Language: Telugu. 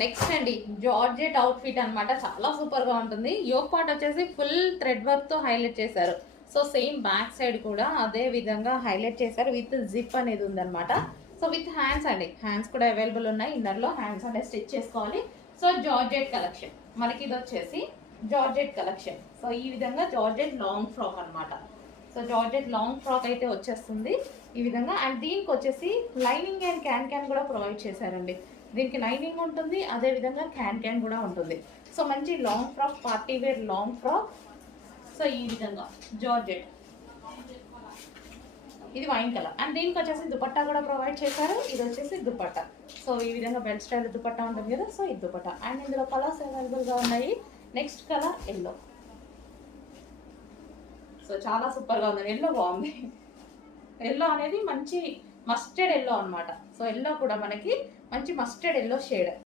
నెక్స్ట్ అండి జార్జెట్ అవుట్ఫిట్ అన్నమాట. చాలా సూపర్ గా ఉంటుంది. యోక్ పార్ట్ వచ్చేసి ఫుల్ థ్రెడ్ వర్క్ తో హైలైట్ చేశారు. సో సేమ్ బ్యాక్ సైడ్ కూడా అదే విధంగా హైలైట్ చేశారు. విత్ జిప్ అనేది ఉందన్నమాట. సో విత్ హ్యాండ్స్ అండి, హ్యాండ్స్ కూడా అవైలబుల్ ఉన్నాయి. ఇన్నర్ లో హ్యాండ్స్ అనేది స్టిచ్ చేసుకోవాలి. సో జార్జెట్ కలెక్షన్ మనకి ఇది వచ్చేసి జార్జెట్ కలెక్షన్. సో ఈ విధంగా జార్జెట్ లాంగ్ ఫ్రాక్ అన్నమాట. సో జార్జెట్ లాంగ్ ఫ్రాక్ అయితే వచ్చేస్తుంది ఈ విధంగా. అండ్ దీనికి వచ్చేసి లైనింగ్ అండ్ క్యాన్ క్యాన్ కూడా ప్రొవైడ్ చేశారండి. దీనికి లైనింగ్ ఉంటుంది, అదే విధంగా క్యాన్ క్యాన్ కూడా ఉంటుంది. సో మంచి long frock, party wear long frock. So ఈ విధంగా జార్జెట్, ఇది వైన్ కలర్. అండ్ దీనికి వచ్చేసి దుపట్టా కూడా ప్రొవైడ్ చేశారు. ఇది వచ్చేసి దుపట్టా. సో ఈ విధంగా బెల్ట్ స్టైల్ దుపట్టా ఉంటుంది కదా, సో ఇది దుపట్టా. అండ్ ఇందులో కలర్స్ అవైలబుల్గా ఉన్నాయి. Next colour yellow. సో చాలా సూపర్గా ఉంది. ఎల్లో బాగుంది. ఎల్లో అనేది మంచి మస్టర్డ్ ఎల్లో అన్నమాట. సో ఎల్లో కూడా మనకి మంచి మస్టర్డ్ ఎల్లో షేడ్.